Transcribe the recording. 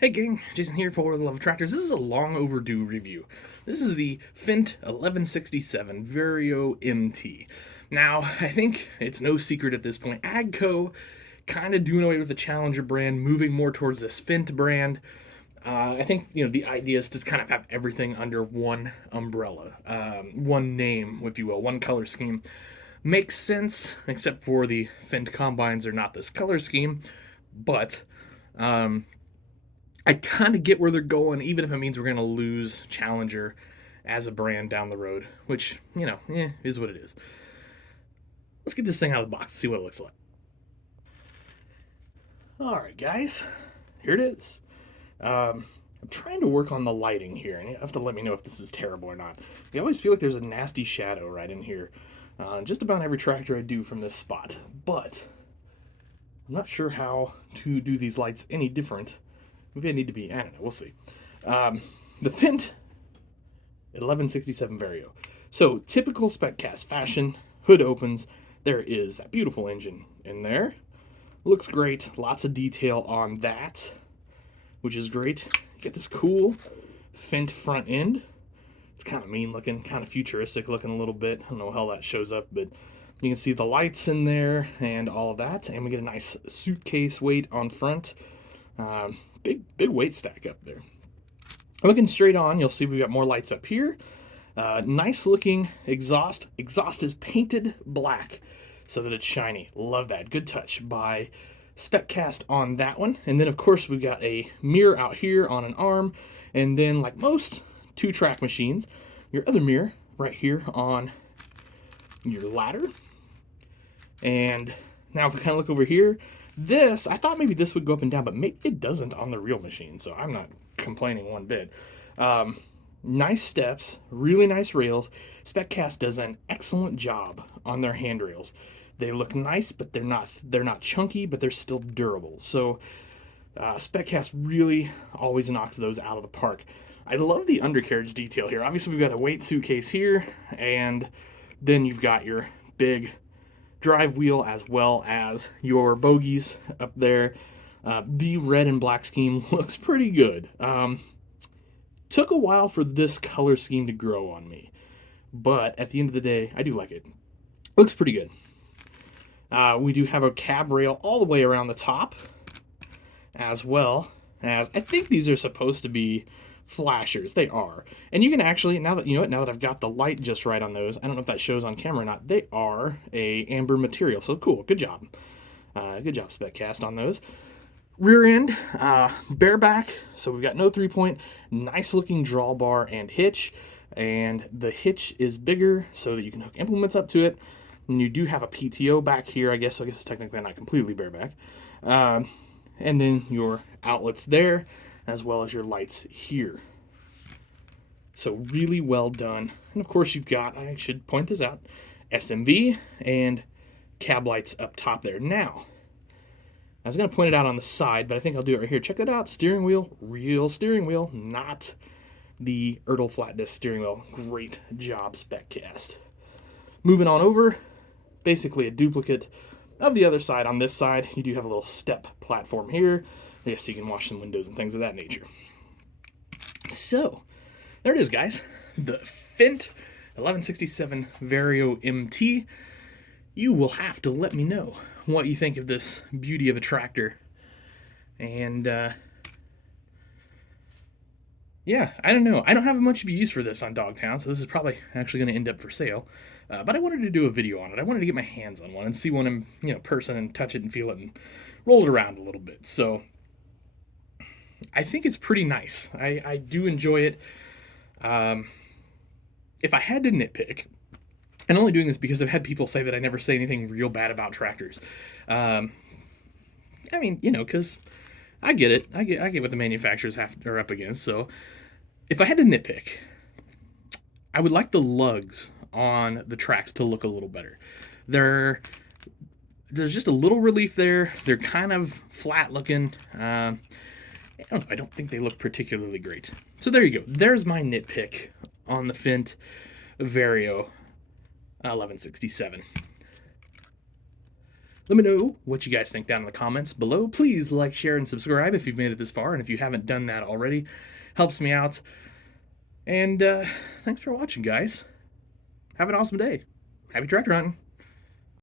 Hey gang, Jason here for the Love of Tractors. This is a long overdue review. This is the Fendt 1167 Vario MT. Now, I think it's no secret at this point, AGCO kind of doing away with the Challenger brand, moving more towards this Fendt brand. I think the idea is to kind of have everything under one umbrella, one name, if you will, one color scheme. Makes sense, except for the Fendt combines are not this color scheme, but um, I kind of get where they're going, even if it means we're going to lose Challenger as a brand down the road, which, is what it is. Let's get this thing out of the box and see what it looks like. All right, guys, here it is. I'm trying to work on the lighting here, and you have to let me know if this is terrible or not. I always feel like there's a nasty shadow right in here. Just about every tractor I do from this spot, but I'm not sure how to do these lights any different. Maybe I need to be, I don't know, we'll see. The Fendt 1167 Vario. So, typical Spec cast fashion, hood opens, there is that beautiful engine in there. Looks great, lots of detail on that, which is great. Get this cool Fendt front end. It's kind of mean looking, kind of futuristic looking a little bit. I don't know how that shows up, but you can see the lights in there and all of that. And we get a nice suitcase weight on front. Big weight stack up there. Looking straight on, you'll see we've got more lights up here. Nice looking exhaust. Exhaust is painted black so that it's shiny. Love that. Good touch by Spec cast on that one. And then of course we've got a mirror out here on an arm. And then like most 2-track machines, your other mirror right here on your ladder. And now if we kind of look over here, this, I thought maybe this would go up and down, but maybe it doesn't on the real machine, so I'm not complaining one bit. Nice steps, really nice rails. SpecCast does an excellent job on their handrails. They look nice, but they're not chunky, but they're still durable. So SpecCast really always knocks those out of the park. I love the undercarriage detail here. Obviously, we've got a weight suitcase here, and then you've got your big drive wheel as well as your bogies up there. The red and black scheme looks pretty good. Took a while for this color scheme to grow on me, but at the end of the day, I do like it. Looks pretty good. We do have a cab rail all the way around the top, as well as, I think these are supposed to be flashers. They are. And you can actually, now that I've got the light just right on those, I don't know if that shows on camera or not, they are a amber material. So cool. Good job. Good job, SpecCast, on those. Rear end, bareback. So we've got no 3-point. Nice looking drawbar and hitch. And the hitch is bigger so that you can hook implements up to it. And you do have a PTO back here, I guess. So I guess it's technically not completely bareback. And then your outlets there, as well as your lights here. So really well done. And of course you've got, I should point this out, SMV and cab lights up top there. Now, I was going to point it out on the side, but I think I'll do it right here. Check it out. Steering wheel, real steering wheel, not the Ertl flat disc steering wheel. Great job, SpecCast. Moving on over, basically a duplicate of the other side. On this side, you do have a little step platform here. I guess you can wash some windows and things of that nature. So, there it is, guys. The Fendt 1167 Vario MT. You will have to let me know what you think of this beauty of a tractor. And, yeah, I don't know. I don't have much of a use for this on Dogtown, so this is probably actually going to end up for sale. But I wanted to do a video on it. I wanted to get my hands on one and see one in person and touch it and feel it and roll it around a little bit. So I think it's pretty nice. I do enjoy it. If I had to nitpick, and only doing this because I've had people say that I never say anything real bad about tractors. I mean, because I get it. I get what the manufacturers are up against. So if I had to nitpick, I would like the lugs on the tracks to look a little better. There's just a little relief there. They're kind of flat looking. I don't think they look particularly great. So there you go. There's my nitpick on the Fendt Vario 1167. Let me know what you guys think down in the comments below. Please like, share, and subscribe if you've made it this far, and if you haven't done that already, helps me out. And thanks for watching, guys. Have an awesome day. Happy tractor hunting.